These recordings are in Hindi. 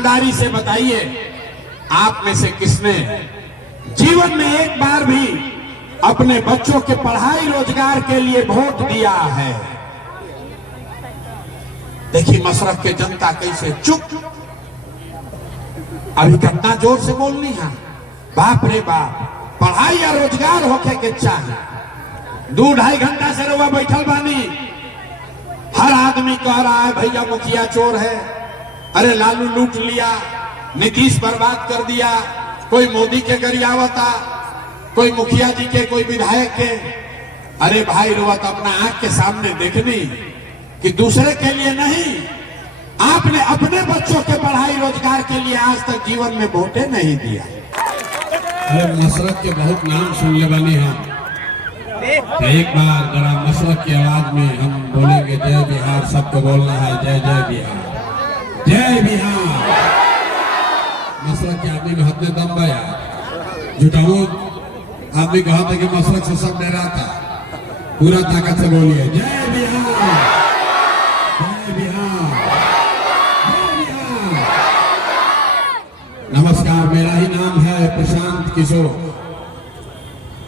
ईमानदारी से बताइए, आप में से किसने जीवन में एक बार भी अपने बच्चों के पढ़ाई रोजगार के लिए वोट दिया है? देखिए मशरक के जनता कैसे चुप। अभी कितना जोर से बोलनी है, बाप रे बाप। पढ़ाई या रोजगार होके के चाहे 2-2.5 घंटा से रउआ बैठल बानी। हर आदमी कह रहा है भैया मुखिया चोर है, अरे लालू लूट लिया, नीतीश बर्बाद कर दिया, कोई मोदी के गरियावता, कोई मुखिया जी के, कोई विधायक के। अरे भाई रुआ तो अपना आंख के सामने देखनी कि दूसरे के लिए नहीं, आपने अपने बच्चों के पढ़ाई रोजगार के लिए आज तक जीवन में वोटे नहीं दिया। अरे मशरक के बहुत नाम सुन ले बनी हम, तो एक बार जरा मशरक की आवाज में हम बोलेंगे जय बिहार। सबको बोलना है जय जय बिहार, जय बिहार। मशरक के आदमी में हद दम बा यार। जुटाऊ आदमी कहा था कि मशरक से सब डरा था, पूरा ताकत से बोलिए जय बिहार, जय बिहार, जय बिहार। नमस्कार, मेरा ही नाम है प्रशांत किशोर।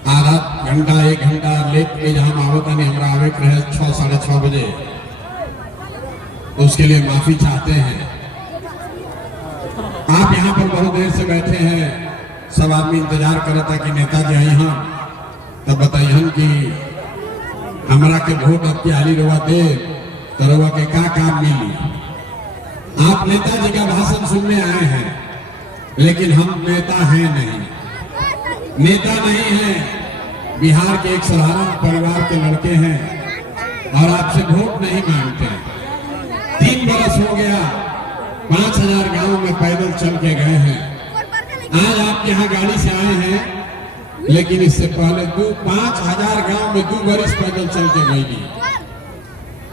आधा घंटा 1 घंटा लेट के जहां आवता नहीं, हमारा आवे रहे 6-6:30 बजे, तो उसके लिए माफी चाहते हैं। आप यहाँ पर बहुत देर से बैठे हैं, सब आदमी इंतजार करता था कि नेताजी आई हैं, तब बताइए कि हमारा के वोट अब की आली रुआ दे तो रुआ के क्या काम मिली। आप नेताजी का भाषण सुनने आए हैं, लेकिन हम नेता हैं नहीं, नेता नहीं है, बिहार के एक साधारण परिवार के लड़के हैं और आपसे वोट नहीं मांगते हैं। 3 बरस हो गया, 5000 गांव में पैदल चल के गए हैं। आज आपके यहाँ गाड़ी से आए हैं, लेकिन इससे पहले 5000 गांव में 2 बरस पैदल चल के गई।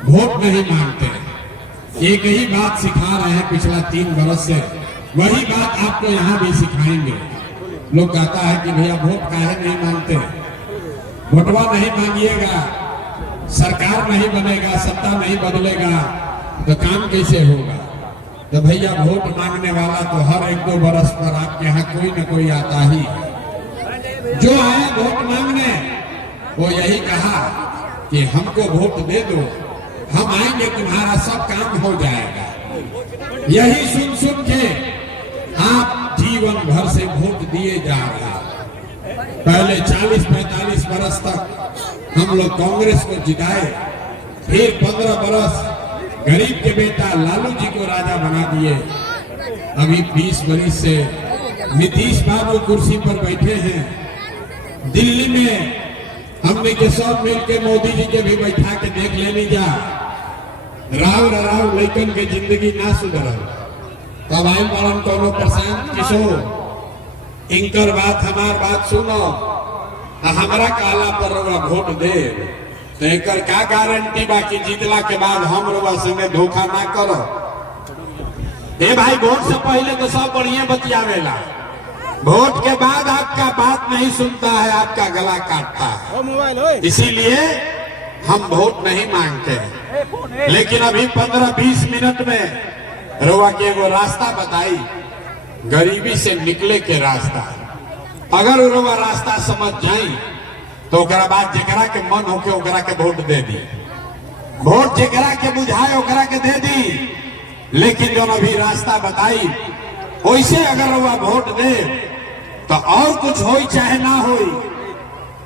वोट नहीं मांगते, एक ही बात सिखा रहे हैं पिछला 3 बरस से, वही बात आपको यहाँ भी सिखाएंगे। लोग कहता है कि भैया वोट काहे नहीं मांगते, वोटवा नहीं मांगिएगा, सरकार नहीं बनेगा, सत्ता नहीं बदलेगा तो काम कैसे होगा। तो भैया वोट मांगने वाला तो हर 1-2 बरस पर आपके यहाँ कोई न कोई आता ही। जो आया वोट मांगने, वो यही कहा कि हमको वोट दे दो, हम आएंगे, तुम्हारा सब काम हो जाएगा। यही सुन सुन के आप जीवन भर से वोट दिए जा रहे हैं। पहले 40-45 बरस तक हम लोग कांग्रेस को जिताए, फिर 15 बरस गरीब के बेटा लालू जी को राजा बना दिए। अभी 20 बरस से नीतीश बाबू कुर्सी पर बैठे हैं। दिल्ली में हमने के सब मिलकर मोदी जी के भी बैठा के देख लेनी जा, राव लैकन के जिंदगी ना सुधरल। तब आए पालन कोनो प्रशांत किशोर, इनकर बात हमार बात सुनो, हमारा काला पर वोट दे तो एकर क्या गारंटी बाकी जीतला के बाद हम रुआ संगे धोखा ना करो। ए भाई वोट से पहले तो सब बढ़िया बतियावेला, वोट के बाद आपका बात नहीं सुनता है, आपका गला काटता है। इसीलिए हम वोट नहीं मांगते हैं। लेकिन अभी 15-20 मिनट में रुआ के एगो रास्ता बताई, गरीबी से निकले के रास्ता। अगर रुआ रास्ता समझ जाई तो ओकरा बाद जेकरा के मन होके ओकरा के वोट दे दी, वोट जेकरा के बुझाए ओकरा के दे दी। लेकिन जो अभी रास्ता बताई वैसे अगर रुआ वोट दे तो और कुछ हो चाहे ना हो,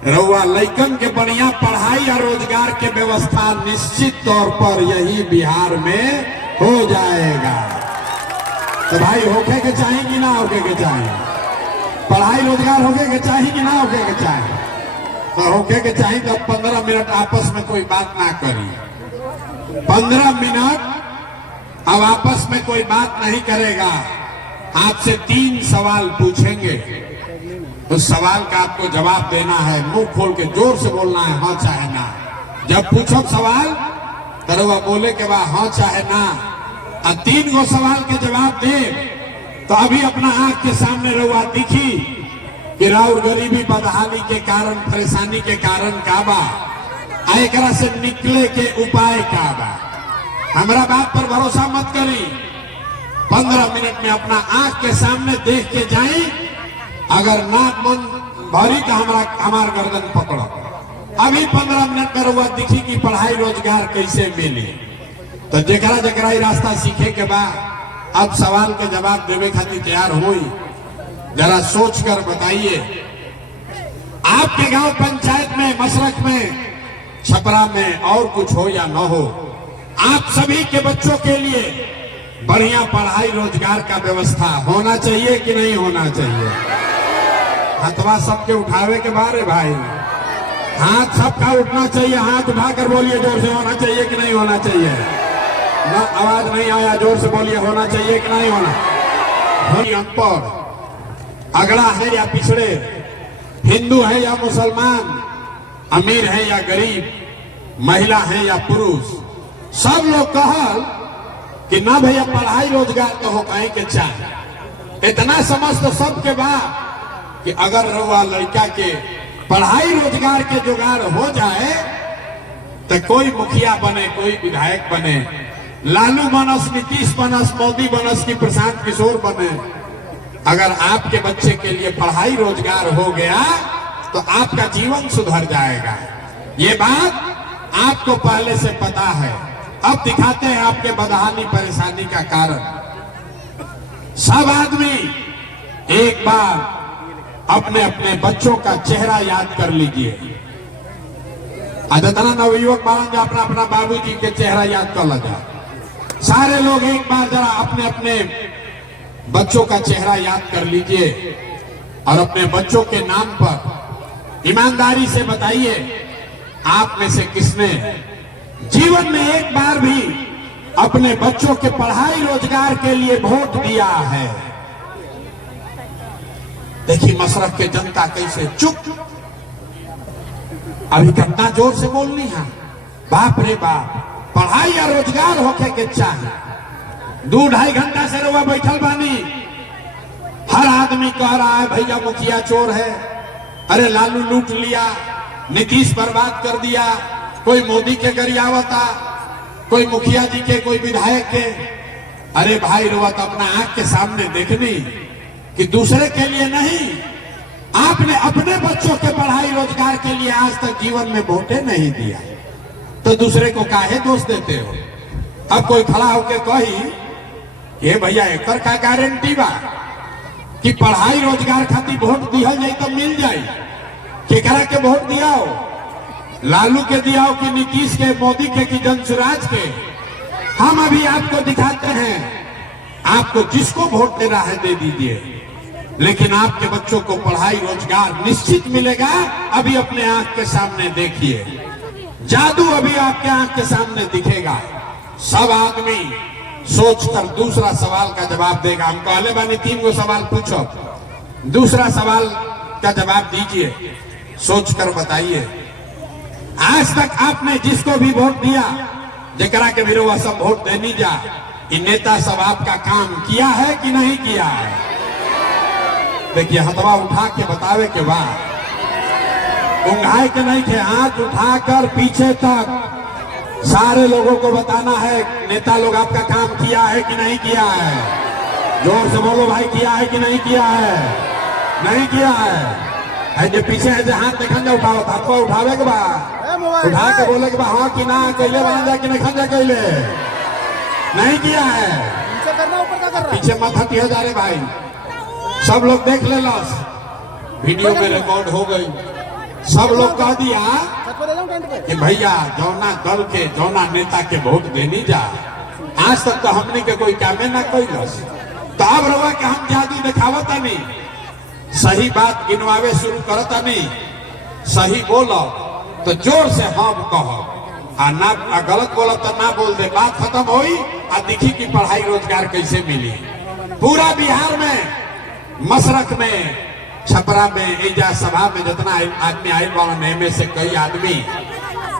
रुआ लैकन के बढ़िया पढ़ाई और रोजगार के व्यवस्था निश्चित तौर पर यही बिहार में हो जाएगा। तो भाई होके के चाहिए कि ना होके के चाहिए, पढ़ाई रोजगार होके के चाहिए कि ना होके के चाहिए। तो होके के चाहिए तो 15 मिनट आपस में कोई बात ना करी। 15 मिनट अब आपस में कोई बात नहीं करेगा। आपसे 3 सवाल पूछेंगे, उस सवाल का आपको जवाब देना है, मुंह खोल के जोर से बोलना है, हाँ चाहे ना। जब पूछो सवाल तो वह बोले के बाद हाँ चाहे ना, और 3 गो सवाल के जवाब दे तो अभी अपना आंख के सामने रुआ दिखी कि राउर गरीबी बदहाली के कारण, परेशानी के कारण का बा, एकरा से निकले के उपाय का बा। हमारा बात पर भरोसा मत करी, 15 मिनट में अपना आंख के सामने देख के जाए, अगर नाक मन भरी तो हमार गर्दन पकड़ो। अभी 15 मिनट में रुआ दिखी कि पढ़ाई रोजगार कैसे मिली। तो जकरा जकरा ही रास्ता सीखे के बाद अब सवाल के जवाब देवे खातिर तैयार हुई, जरा सोच कर बताइए, आपके गांव पंचायत में, मशरक में, छपरा में और कुछ हो या न हो, आप सभी के बच्चों के लिए बढ़िया पढ़ाई रोजगार का व्यवस्था होना चाहिए कि नहीं होना चाहिए? हथवा सबके उठावे के बारे भाई, हाथ सबका उठना चाहिए। हाथ उठाकर बोलिए जोर से, होना चाहिए कि नहीं होना चाहिए? ना आवाज नहीं आया, जोर से बोलिए, होना चाहिए कि नहीं होना? अनपढ़, अगड़ा है या पिछड़े, हिंदू है या मुसलमान, अमीर है या गरीब, महिला है या पुरुष, सब लोग कहल कि ना भैया पढ़ाई रोजगार तो हो कहीं के चाहे। इतना समझ तो सबके बाद कि अगर रउआ लड़का के पढ़ाई रोजगार के जुगाड़ हो जाए तो कोई मुखिया बने, कोई विधायक बने, लालू बनस, नीतीश बनस, मोदी बनस की प्रशांत किशोर बने, अगर आपके बच्चे के लिए पढ़ाई रोजगार हो गया तो आपका जीवन सुधर जाएगा। ये बात आपको पहले से पता है। अब दिखाते हैं आपके बदहाली परेशानी का कारण। सब आदमी एक बार अपने अपने बच्चों का चेहरा याद कर लीजिए। अदतना नवयुवक बालन जो अपना अपना बाबूजी के चेहरा याद कर लगा। सारे लोग एक बार जरा अपने अपने बच्चों का चेहरा याद कर लीजिए और अपने बच्चों के नाम पर ईमानदारी से बताइए, आप में से किसने जीवन में एक बार भी अपने बच्चों के पढ़ाई रोजगार के लिए वोट दिया है? देखिए मशरक के जनता कैसे चुप। अभी कितना जोर से बोलनी है, बाप रे बाप, पढ़ाई या रोजगार होके के चाहे। 2-2.5 घंटा से रुआ बैठल बानी, हर आदमी कह रहा है भैया मुखिया चोर है, अरे लालू लूट लिया, नीतीश बर्बाद कर दिया, कोई मोदी के गरियावता, कोई मुखिया जी के, कोई विधायक के। अरे भाई रुआ तो अपना आंख के सामने देखनी कि दूसरे के लिए नहीं, आपने अपने बच्चों के पढ़ाई रोजगार के लिए आज तक जीवन में वोटे नहीं दिया, तो दूसरे को काहे दोष देते हो? अब कोई खड़ा होके कही ये भैया एकर का गारंटी बा कि पढ़ाई रोजगार खातिर वोट दिहल जाए तो मिल जाए? केकरा के वोट दिया हो? लालू के दिया हो कि नीतीश के, मोदी के, कि जनसुराज के? हम अभी आपको दिखाते हैं, आपको जिसको वोट देना है दे दीजिए, लेकिन आपके बच्चों को पढ़ाई रोजगार निश्चित मिलेगा। अभी अपने आंख के सामने देखिए, जादू अभी आपके आंख के सामने दिखेगा। सब आदमी सोचकर दूसरा सवाल का जवाब देगा। हम पहले बानी 3 गो सवाल पूछो, दूसरा सवाल का जवाब दीजिए, सोचकर बताइए। आज तक आपने जिसको भी वोट दिया, जकरा के भी रुआ सब वोट देनी जा, इन नेता सब आपका काम किया है कि नहीं किया है? देखिए हथवा उठा के बतावे के बाद, उंघाई के नहीं थे, हाथ उठाकर पीछे तक सारे लोगों को बताना है, नेता लोग आपका काम किया है कि नहीं किया है? जोर से बोलो भाई, किया है कि नहीं किया है? नहीं किया है। जो पीछे है जो हाथ देखन जा उठाओ, हाथवा उठावे के बाद उठा के बोले के बाद हाँ कि ना कैले बना जा कि नहीं खन जा कैले नहीं किया है। पीछे मत हटियो जा रे भाई, सब लोग देख ले, लॉस वीडियो में रिकॉर्ड हो गई। सब लोग कह दिया कि भैया जौना दल के, जौना नेता के वोट देनी जा, आज तक तो हमने के कोई कामे ना कैलस, तो अब रवा के हम जादू दिखावता नहीं, सही बात गिनवावे शुरू करता नहीं, सही बोलो तो जोर से हम कहो, आ ना गलत बोलो तो ना बोल दे, बात खत्म होई। आ दिखी की पढ़ाई रोजगार कैसे मिली पूरा बिहार में, मशरक में, छपरा में, एजा सभा में जितना आदमी आये वाला में से कई आदमी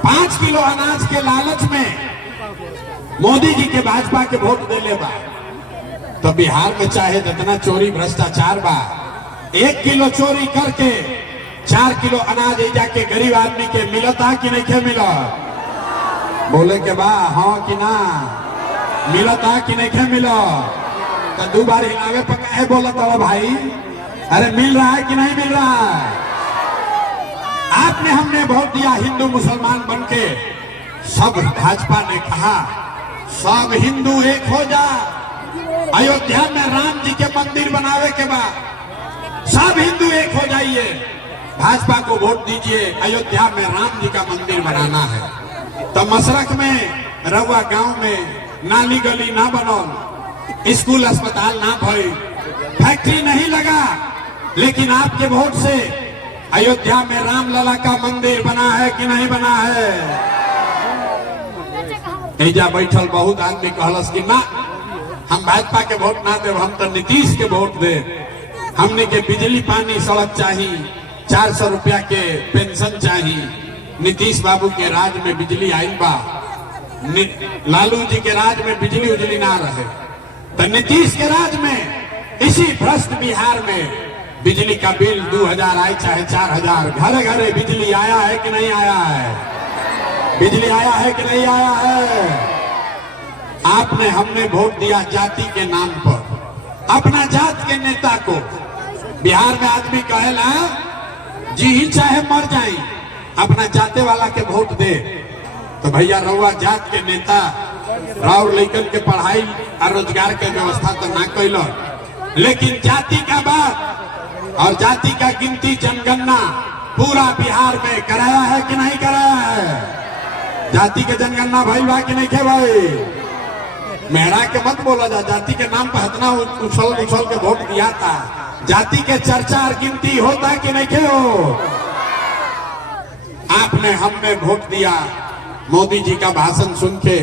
5 किलो अनाज के लालच में मोदी जी के, भाजपा के वोट दे ले बा। तो बिहार में चाहे जितना चोरी भ्रष्टाचार बा, 1 किलो चोरी करके 4 किलो अनाज एजा के गरीब आदमी के मिलता कि नहीं के मिला? बोले के बा हाँ कि ना? मिलता कि नहीं के मिला? तो 2 बार हिलावे पर काहे बोला था भाई? अरे मिल रहा है कि नहीं मिल रहा है? आपने हमने वोट दिया हिंदू मुसलमान बनके, सब भाजपा ने कहा सब हिंदू एक हो जा, अयोध्या में राम जी के मंदिर बनावे के बाद सब हिंदू एक हो जाइए, भाजपा को वोट दीजिए, अयोध्या में राम जी का मंदिर बनाना है। तो मशरक में रवा गांव में नाली गली ना बनो, स्कूल अस्पताल ना भई, फैक्ट्री नहीं लगा, लेकिन आपके वोट से अयोध्या में रामलला का मंदिर बना है कि नहीं बना है? एजा बैठल बहुत आदमी कहलस कि ना हम भाजपा के वोट ना दे, हम तो नीतीश के वोट दे, हमने के बिजली पानी सड़क चाहिए, 400 रुपया के पेंशन चाहिए, नीतीश बाबू के राज में बिजली आयल बा, लालू जी के राज में बिजली उजली ना रहे, तो नीतीश के राज में इसी भ्रष्ट बिहार में बिजली का बिल 2000 आए चाहे 4000, घरे घरे बिजली आया है कि नहीं आया है? बिजली आया है कि नहीं आया है? आपने हमने वोट दिया जाति के नाम पर, अपना जात के नेता को। बिहार में आदमी कहेला जी ही चाहे मर जाए, अपना जाते वाला के वोट दे। तो भैया रउआ जात के नेता राव लेकर के पढ़ाई और रोजगार के व्यवस्था तो ना कैल, लेकिन जाति का बात और जाति का गिनती जनगणना पूरा बिहार में कराया है कि नहीं कराया है? जाति के जनगणना भाई बा कि नहीं खे भाई? मेहरा के मत बोला जा, जाति के नाम पर इतना उछल के वोट दिया था, जाति के चर्चा और गिनती होता कि नहीं खे हो? आपने हमने वोट दिया मोदी जी का भाषण सुन के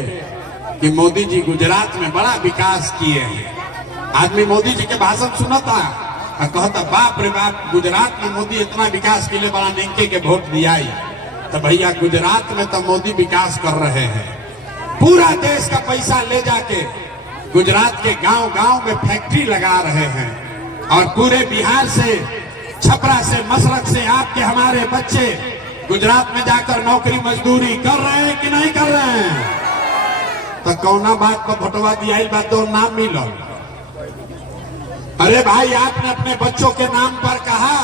कि मोदी जी गुजरात में बड़ा विकास किए हैं। आदमी मोदी जी के भाषण सुनता और कहता बाप रे बाप, गुजरात में मोदी इतना विकास के लिए बड़ा निके के वोट दिया ही। तो भैया गुजरात में तो मोदी विकास कर रहे हैं, पूरा देश का पैसा ले जाके गुजरात के गांव गांव में फैक्ट्री लगा रहे हैं, और पूरे बिहार से, छपरा से, मशरक से आपके हमारे बच्चे गुजरात में जाकर नौकरी मजदूरी कर रहे हैं कि नहीं कर रहे हैं? तो कौना बात को भटवा दिया बात तो नाम मिलो। अरे भाई आपने अपने बच्चों के नाम पर कहा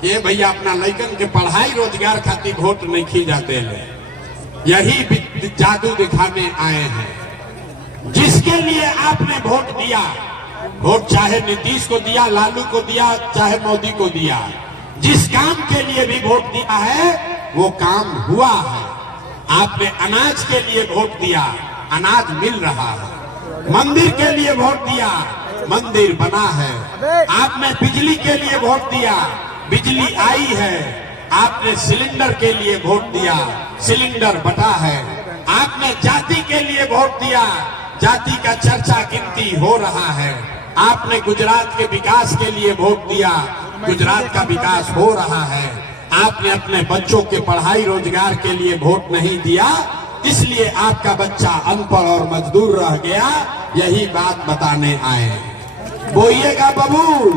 कि भैया अपना लड़कन के पढ़ाई रोजगार खातिर वोट नहीं खी जाते ले, यही जादू दिखाने आए हैं। जिसके लिए आपने वोट दिया, वोट चाहे नीतीश को दिया, लालू को दिया, चाहे मोदी को दिया, जिस काम के लिए भी वोट दिया है वो काम हुआ है। आपने अनाज के लिए वोट दिया, अनाज मिल रहा है। मंदिर के लिए वोट दिया, मंदिर बना है। आपने बिजली के लिए वोट दिया, बिजली आई है। आपने सिलेंडर के लिए वोट दिया, सिलेंडर बटा है। आपने जाति के लिए वोट दिया, जाति का चर्चा गिनती हो रहा है। आपने गुजरात के विकास के लिए वोट दिया, गुजरात का विकास हो रहा है। आपने अपने बच्चों के पढ़ाई रोजगार के लिए वोट नहीं दिया, इसलिए आपका बच्चा अनपढ़ और मजदूर रह गया। यही बात बताने आए। बोइएगा बबूल,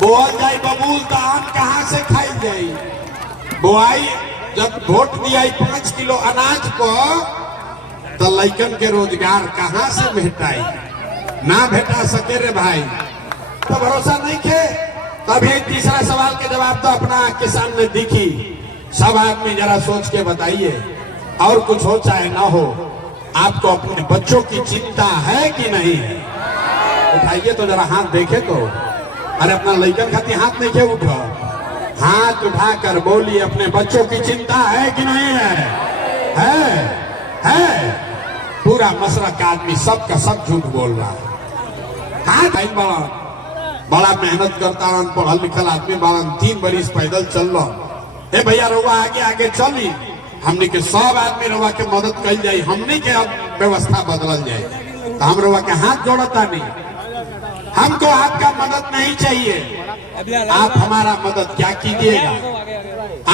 बोल जाए बबूल तो आम कहाँ से खाई जाए? बोआई जब वोट दिया 5 किलो अनाज को, तो लइकन के रोजगार कहाँ से भेटाई? ना भेटा सके रे भाई। तो भरोसा नहीं खे, तभी तीसरा सवाल के जवाब तो अपना आंख के सामने दिखी। सब आदमी जरा सोच के बताइए, और कुछ हो चाहे ना हो, आपको अपने बच्चों की चिंता है कि नहीं है? उठाइए तो जरा हाथ देखे तो। अरे अपना लड़कन खाती हाथ नहीं के उठो, हाथ उठाकर बोलिए अपने बच्चों की चिंता है कि नहीं है? है। पूरा मशरक का आदमी सबका सब झूठ बोल रहा है। हाँ बड़ा मेहनत करता रहा, पढ़ल लिखल आदमी बारन, 3 बरिस पैदल चल रहा। ए भैया रउआ आगे आगे चली, हमने के सब आदमी रउआ के मदद कल जाये, हमने के अब व्यवस्था बदल जाए। तो हम रउआ के हाथ जोड़ता नहीं, हमको आपका मदद नहीं चाहिए। आप हमारा मदद क्या कीजिएगा?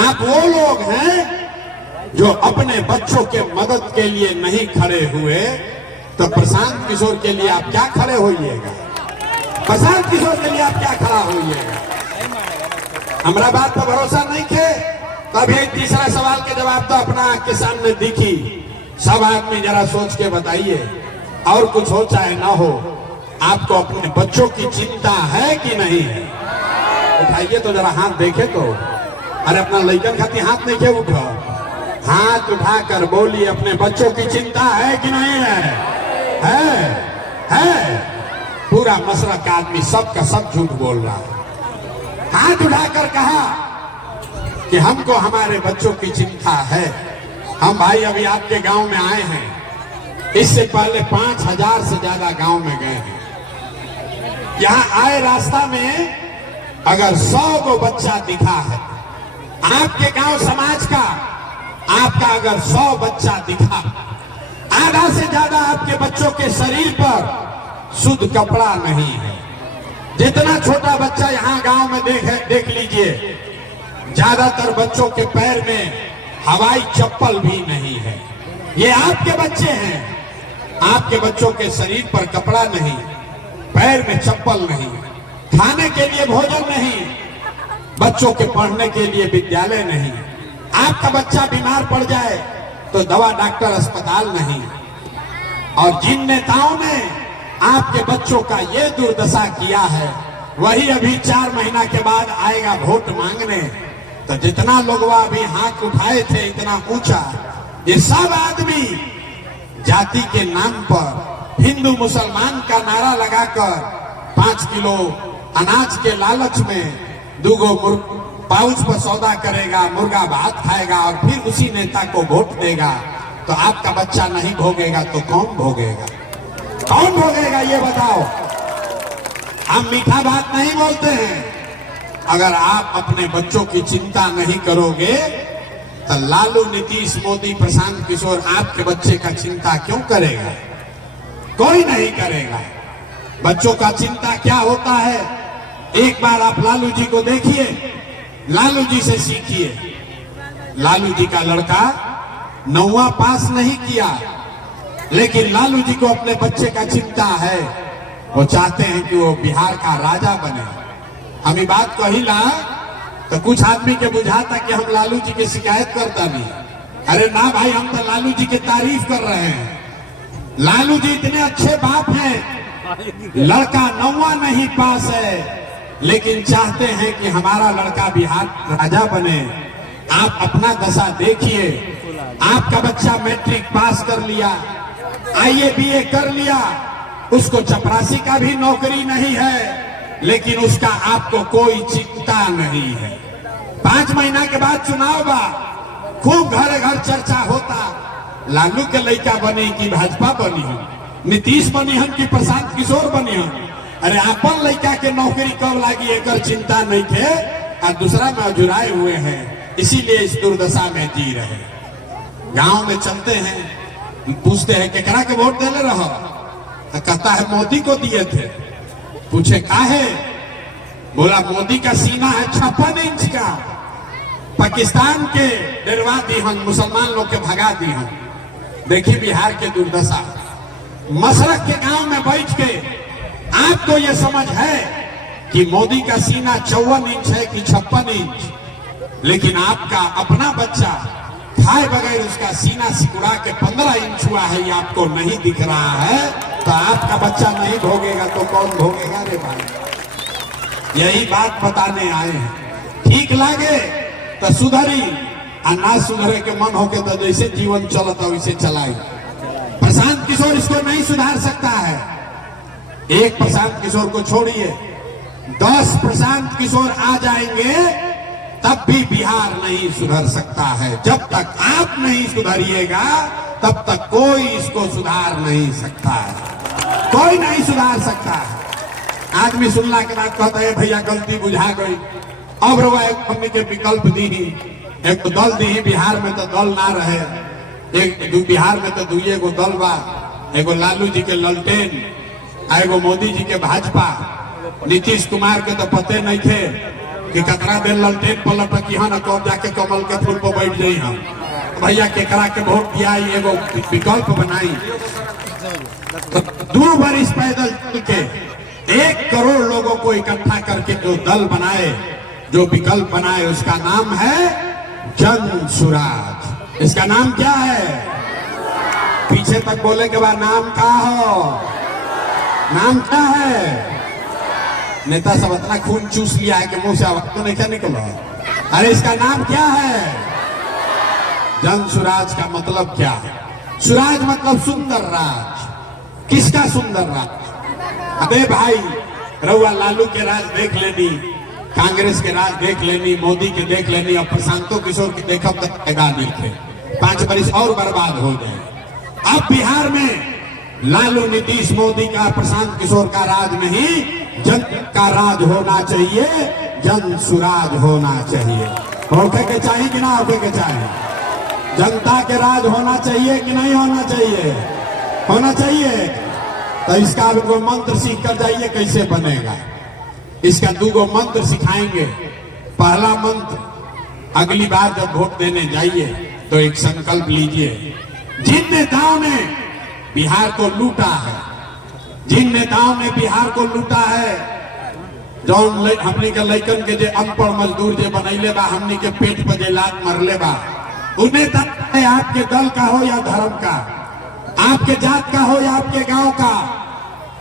आप वो लोग हैं जो अपने बच्चों के मदद के लिए नहीं खड़े हुए, तो प्रशांत किशोर के लिए आप क्या खड़े होइएगा? प्रशांत किशोर के लिए आप क्या खड़ा होइएगा? हमारा बात पर भरोसा नहीं थे, तभी तीसरा सवाल के जवाब तो अपना आंख के सामने दिखी। सब आदमी जरा सोच के बताइए, और कुछ हो चाहे ना हो, आपको अपने बच्चों की चिंता है कि नहीं है? उठाइए तो जरा हाथ देखे तो। अरे अपना लड़कन खाती हाथ नहीं के उठो, हाथ उठाकर बोलिए अपने बच्चों की चिंता है कि नहीं है? है। पूरा मशरक का आदमी सबका सब झूठ बोल रहा है। हाथ उठाकर कहा कि हमको हमारे बच्चों की चिंता है। हम भाई अभी आपके गांव में आए हैं, इससे पहले 5000 से ज्यादा गांव में गए हैं। यहां आए रास्ता में अगर 100 को बच्चा दिखा है, आपके गांव समाज का आपका अगर 100 बच्चा दिखा, आधा से ज्यादा आपके बच्चों के शरीर पर शुद्ध कपड़ा नहीं है। जितना छोटा बच्चा यहाँ गांव में देख लीजिए, ज्यादातर बच्चों के पैर में हवाई चप्पल भी नहीं है। ये आपके बच्चे हैं, आपके बच्चों के शरीर पर कपड़ा नहीं, पैर में चप्पल नहीं, खाने के लिए भोजन नहीं, बच्चों के पढ़ने के लिए विद्यालय नहीं। आपका बच्चा बीमार पड़ जाए तो दवा डॉक्टर अस्पताल नहीं। और जिन नेताओं ने आपके बच्चों का ये दुर्दशा किया है, वही अभी 4 महीना के बाद आएगा वोट मांगने। तो जितना लोग अभी हाथ उठाए थे इतना ऊंचा, ये सब आदमी जाति के नाम पर हिंदू मुसलमान का नारा लगाकर 5 किलो अनाज के लालच में 2 पाउच पर सौदा करेगा, मुर्गा भात खाएगा और फिर उसी नेता को वोट देगा। तो आपका बच्चा नहीं भोगेगा तो कौन भोगेगा? कौन भोगेगा ये बताओ। हम मीठा बात नहीं बोलते हैं। अगर आप अपने बच्चों की चिंता नहीं करोगे तो लालू, नीतीश, मोदी, प्रशांत किशोर आपके बच्चे का चिंता क्यों करेगा? कोई नहीं करेगा। बच्चों का चिंता क्या होता है, एक बार आप लालू जी को देखिए, लालू जी से सीखिए। लालू जी का लड़का 9वां पास नहीं किया, लेकिन लालू जी को अपने बच्चे का चिंता है। वो चाहते हैं कि वो बिहार का राजा बने। हम ये बात कहिला तो कुछ आदमी के बुझाता कि हम लालू जी की शिकायत करता नहीं। अरे ना भाई, हम तो लालू जी की तारीफ कर रहे हैं। लालू जी इतने अच्छे बाप हैं, लड़का 9वां नहीं पास है, लेकिन चाहते हैं कि हमारा लड़का बिहार राजा बने। आप अपना दशा देखिए। आपका बच्चा मैट्रिक पास कर लिया, IAA BA कर लिया, उसको चपरासी का भी नौकरी नहीं है, लेकिन उसका आपको कोई चिंता नहीं है। 5 महीना के बाद चुनाव बा, खूब घर घर चर्चा होता, लालू के लड़का बनी कि भाजपा बनी हो, नीतीश बनी हम कि प्रशांत किशोर बनी हम। अरे अपन लड़का के नौकरी कब लागी एक चिंता नहीं थे, और दूसरा में अजुराए हुए हैं, इसीलिए इस दुर्दशा में जी रहे। गांव में चलते हैं, पूछते हैं केकरा के वोट देले रहो, तो कहता है मोदी को दिए थे। पूछे काहे? बोला मोदी का सीना है 56 इंच का, पाकिस्तान के डरवा दी हम, मुसलमान लोग के भगा दी हम। देखिए बिहार के दुर्दशा। मशरक के गांव में बैठ के आपको ये समझ है कि मोदी का सीना 54 इंच है कि 56 इंच, लेकिन आपका अपना बच्चा खाए बगैर उसका सीना सिकुड़ा के 15 इंच हुआ है, ये आपको नहीं दिख रहा है। तो आपका बच्चा नहीं भोगेगा तो कौन भोगेगा रे भाई? यही बात बताने आए हैं। ठीक लागे तो सुधरी, और ना सुधरे के मन होके तो जैसे जीवन चलता वैसे चलाई। प्रशांत किशोर इसको नहीं सुधार सकता है। एक प्रशांत किशोर को छोड़िए, 10 प्रशांत किशोर आ जाएंगे तब भी बिहार नहीं सुधर सकता है। जब तक आप नहीं सुधरिएगा तब तक कोई इसको सुधार नहीं सकता है, कोई नहीं सुधार सकता है। आदमी सुनला के बाद कहता है भैया गलती बुझा गई, अब रवा एक मम्मी के विकल्प दी ही, एक तो दल दी ही, बिहार में तो दल ना रहे, एक बिहार में तो 2 गो दल बा, एगो लालू जी के ललटेन, एगो मोदी जी के भाजपा। नीतीश कुमार के तो पते नहीं थे कि कतरा देर ललटेन पर लटकी है न, कब जाके कमल के फूल पर बैठ जाई हम। भैया केकरा के वोट दिया, एगो विकल्प बनाई। तो 2 बरिस पैदल चल के 1 करोड़ लोगों को इकट्ठा करके जो दल बनाए, जो विकल्प बनाए, उसका नाम है जन सुराज। इसका नाम क्या है? पीछे तक बोले के बाद नाम क्या हो? नाम क्या है? नेता सब इतना खून चूस लिया है कि मुंह से आवाज तो नहीं क्या निकला। अरे इसका नाम क्या है? जन सुराज का मतलब क्या है? सुराज मतलब सुंदर राज। किसका सुंदर राज? अबे भाई, रउआ लालू के राज देख लेनी, कांग्रेस के राज देख लेनी, मोदी के देख लेनी, अब प्रशांतो किशोर की देखब नहीं थे। 5 बरिस और बर्बाद हो गए। अब बिहार में लालू, नीतीश, मोदी का, प्रशांत किशोर का राज नहीं, जन का राज होना चाहिए, जन सुराज होना चाहिए। होके के चाहिए कि ना होके के चाहिए? जनता के राज होना चाहिए कि नहीं होना चाहिए? होना चाहिए। तो इसका आपको मंत्र सीख कर जाइए कैसे बनेगा। इसका 2 मंत्र सिखाएंगे। पहला मंत्र, अगली बार जब वोट देने जाइए तो एक संकल्प लीजिए, जिन नेताओं ने बिहार को लूटा है, जिन नेताओं ने बिहार को लूटा है, जो हमनी के लइकन के जे अनपढ़ मजदूर जे बनैले बा, हमनी के पेट पर जे लात मरले बा, उ नेता आपके दल का हो या धर्म का, आपके जात का हो या आपके गांव का,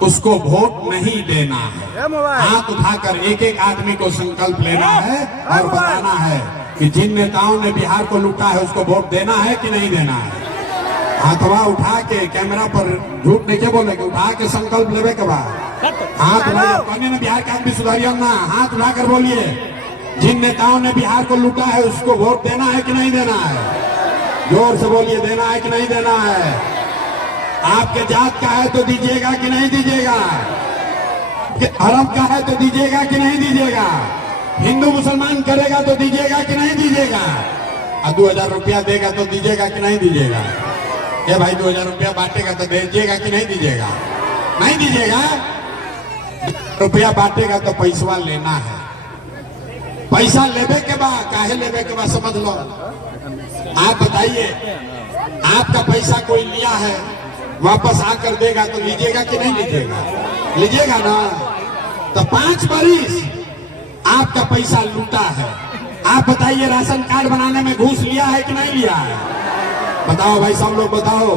उसको वोट नहीं देना है। हाथ उठाकर एक एक आदमी को संकल्प लेना है और बताना है कि जिन नेताओं ने बिहार को लूटा है उसको वोट देना है कि नहीं देना है। हाथवा उठा के कैमरा पर झूठ नहीं के बोले, उठा के संकल्प लेवे के बाद हाथ उठाइए। ने बिहार के आदमी सुधारिए ना, हाथ उठाकर बोलिए, जिन नेताओं ने बिहार को लूटा है उसको वोट देना है कि नहीं देना है? जोर से बोलिए, देना है कि नहीं देना है? आपके जात का है तो दीजिएगा कि नहीं दीजिएगा? धर्म का है तो दीजिएगा कि नहीं दीजिएगा? हिंदू मुसलमान करेगा तो दीजिएगा कि नहीं दीजिएगा? 2000 रुपया देगा तो दीजिएगा कि नहीं दीजिएगा? ये भाई 2000 रुपया बांटेगा तो दीजिएगा कि नहीं दीजिएगा? नहीं दीजिएगा। रुपया बांटेगा तो पैसा लेना है। पैसा लेवे के बाद, काहे लेवे के बाद समझ लो। आप बताइए, आपका पैसा कोई लिया है, वापस आकर देगा तो लीजिएगा कि नहीं लीजिएगा? लीजिएगा ना। तो 5 बरिस आपका पैसा लूटा है। आप बताइए, राशन कार्ड बनाने में घूस लिया है कि नहीं लिया है? बताओ भाई, सब लोग बताओ,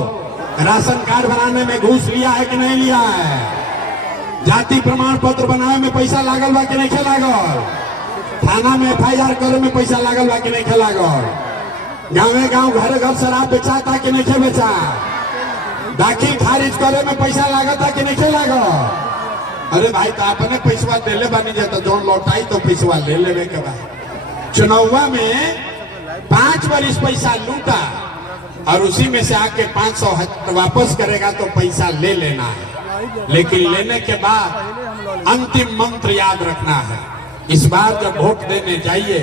राशन कार्ड बनाने में घूस लिया है कि नहीं लिया है? जाति प्रमाण पत्र बनाने में पैसा लागल बा कि नहीं लागल? थाना में FIR करे में पैसा लागल बा कि नहीं लागल? गाँवे गाँव घरे घर शराब बेचाता कि नहीं बेचा? दाखिल खारिज करे में पैसा लागता कि नहीं लागल? अरे भाई, तो आपने पैसा दे ले बनी जाता, जो लौटाई तो पैसा ले लेवे के बाद। चुनावा में 5 बरिस पैसा लूटा और उसी में से आके 500 वापस करेगा तो पैसा ले लेना है। लेकिन लेने के बाद अंतिम मंत्र याद रखना है। इस बार जब वोट देने जाइए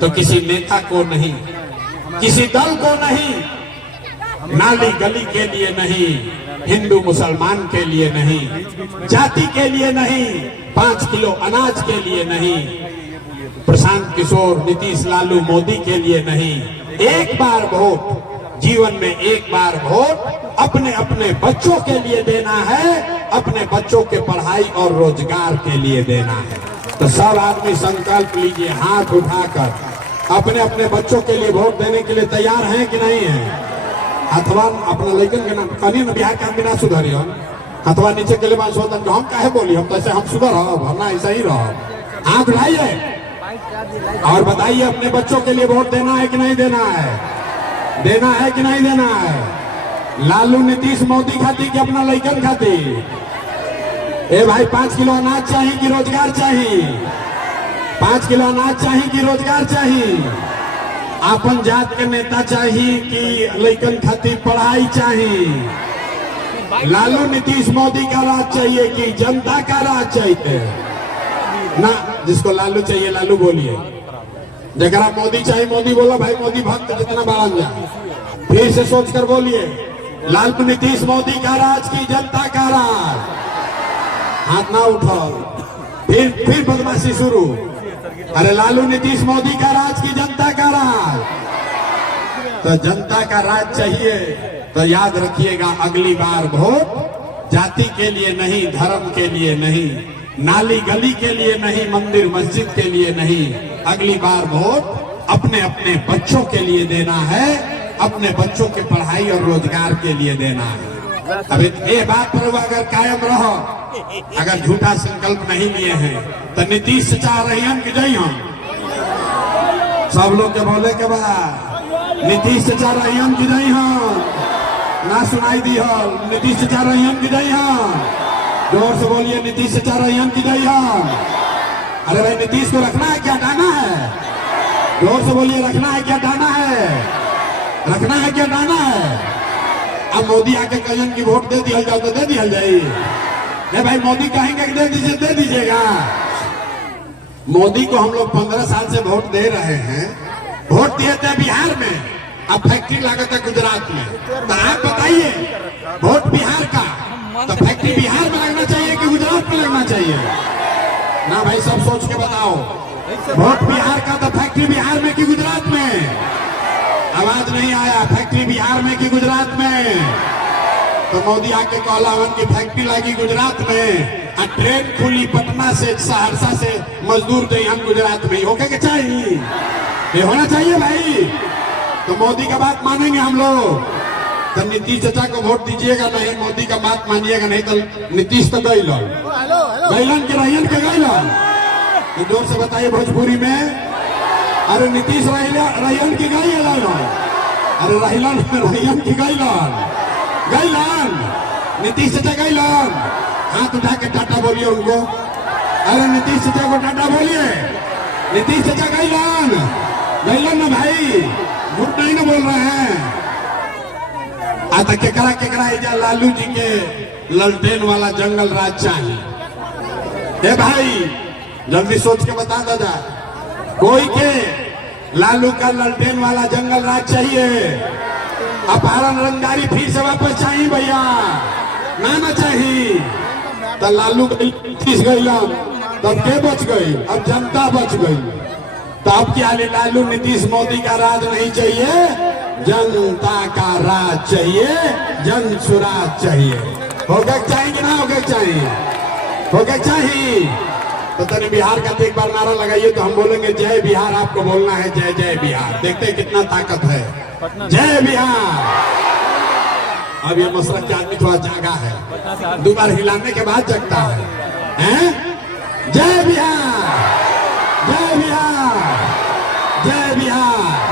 तो किसी नेता को नहीं, किसी दल को नहीं, नाली गली के लिए नहीं, हिंदू मुसलमान के लिए नहीं, जाति के लिए नहीं, 5 किलो अनाज के लिए नहीं, प्रशांत किशोर, नीतीश, लालू, मोदी के लिए नहीं। एक बार वोट, जीवन में एक बार वोट अपने अपने बच्चों के लिए देना है, अपने बच्चों के पढ़ाई और रोजगार के लिए देना है। तो सब आदमी संकल्प लीजिए, हाथ उठाकर अपने अपने बच्चों के लिए वोट देने के लिए तैयार हैं कि नहीं है? अथवा अपना लड़कन के नाम कहीं न बिहार का बिना सुधरियो, अथवा नीचे के लिए बात सोचता हम काहे बोली, हम तो ऐसे हम सुधर हम ऐसा ही रहो। हाथ उठाइए और बताइए, अपने बच्चों के लिए वोट देना है कि नहीं देना है? देना है कि नहीं देना है? लालू, नीतीश, मोदी खाती कि अपना लड़कन खाती? ए भाई, 5 किलो अनाज चाहिए कि रोजगार चाहिए? 5 किलो अनाज चाहिए कि रोजगार चाहिए? अपन जात के नेता चाहिए कि लइकन खातिर पढ़ाई चाहिए? लालू, नीतीश, मोदी का राज चाहिए कि जनता का राज चाहिए? ना, जिसको लालू चाहिए लालू बोलिए, जरा मोदी चाहिए मोदी बोलो भाई। मोदी भक्त जितना बढ़ जाए, फिर से सोचकर बोलिए, लालू, नीतीश, मोदी का राज की जनता का राज? हाथ ना उठाओ, फिर बदमाशी शुरू। अरे लालू, नीतीश, मोदी का राज की जनता का राज? तो जनता का राज चाहिए तो याद रखिएगा, अगली बार वोट जाति के लिए नहीं, धर्म के लिए नहीं, नाली गली के लिए नहीं, मंदिर मस्जिद के लिए नहीं, अगली बार वोट अपने अपने बच्चों के लिए देना है, अपने बच्चों के पढ़ाई और रोजगार के लिए देना है। अब ये बात पर अगर कायम रहो अगर झूठा संकल्प नहीं लिए हैं तो नीतीश से चाह रही हम कि जई हम सब लोग के बोले के बाद नीतीश से चाह रही हम कि जई हम ना सुनाई दी हल नीतीश से चाह रही हम कि जई हम जोर से बोलिए नीतीश से चाह रही हम कि जई हम। अरे भाई नीतीश को रखना है क्या डाना है? जोर से बोलिए रखना है क्या डाना है? रखना है क्या डाना है? अब मोदी आके कहियन की वोट दे दिया जाओ तो दे दिया जाए। नहीं भाई मोदी कहेंगे कि दे दीजिए दे दीजिएगा। मोदी को हम लोग 15 साल से वोट दे रहे हैं। वोट दिए थे बिहार में, अब फैक्ट्री लागत है गुजरात में। तो आप बताइए वोट बिहार का तो फैक्ट्री बिहार में लगना चाहिए कि गुजरात में लगना चाहिए? ना भाई सब सोच के बताओ। वोट बिहार का तो फैक्ट्री बिहार में कि गुजरात में? आवाज नहीं आया। फैक्ट्री बिहार में कि गुजरात में? तो मोदी आके कहलावन की फैक्ट्री लगी गुजरात में और ट्रेन खुली पटना से सहरसा से मजदूर गई हम गुजरात में। होके के चाहिए ये होना चाहिए भाई। तो मोदी का बात मानेंगे हम लोग तो नीतीश चाचा को वोट दीजिएगा नहीं, मोदी का बात मानिएगा नहीं। तो नीतीश तो गैलन गैलन के रहियन के गैलन तो जोर से बताइए भोजपुरी में। अरे नीतीश रहियन की गैलन अरे रहियन की गैलन गैलन नीतीश चाचा गैलन। हाथ उठा के टाटा बोलिए उनको। अरे नीतीश चाचा को टाटा बोलिए। नीतीश चाचा गैलन गैलन ना भाई, झूठ नहीं ना बोल रहे हैं। आता केकरा केकरा इजा लालू जी के ललटेन वाला जंगल राज चाहिए। ए भाई जल्दी सोच के बता दादा, कोई के लालू का ललटेन वाला जंगल राज चाहिए? अपहरण रंगदारी फिर से वापस चाहिए भैया? ना चाहिए। तो लालू तीस गई तब के बच गई? अब जनता बच गई। तो अब क्या लालू नीतीश मोदी का राज नहीं चाहिए, जनता का राज चाहिए, जन सुराज चाहिए। होगा चाहिए कि ना होगा चाहिए? होगा चाहिए। तो तने बिहार का तो एक बार नारा लगाइए तो हम बोलेंगे जय बिहार। आपको बोलना है जय जय बिहार। देखते हैं कितना ताकत है। जय बिहार। अब ये मसरत के आदमी थोड़ा जागा है, 2 बार हिलाने के बाद जगता है, हैं? जय बिहार जय बिहार जय बिहार।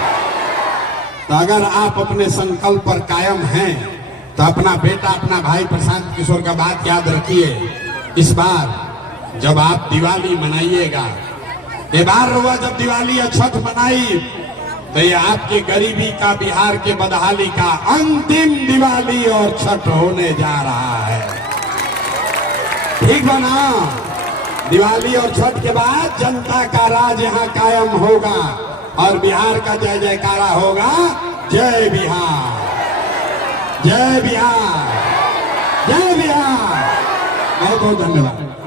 तो अगर आप अपने संकल्प पर कायम हैं तो अपना बेटा अपना भाई प्रशांत किशोर का बात याद रखिए। इस बार जब आप दिवाली मनाइएगा, ये बार हुआ जब दिवाली या छठ मनाई तो ये आपके गरीबी का, बिहार के बदहाली का अंतिम दिवाली और छठ होने जा रहा है। ठीक बना? दिवाली और छठ के बाद जनता का राज यहाँ कायम होगा और बिहार का जय जयकारा होगा। जय बिहार जय बिहार जय बिहार। बहुत बहुत धन्यवाद।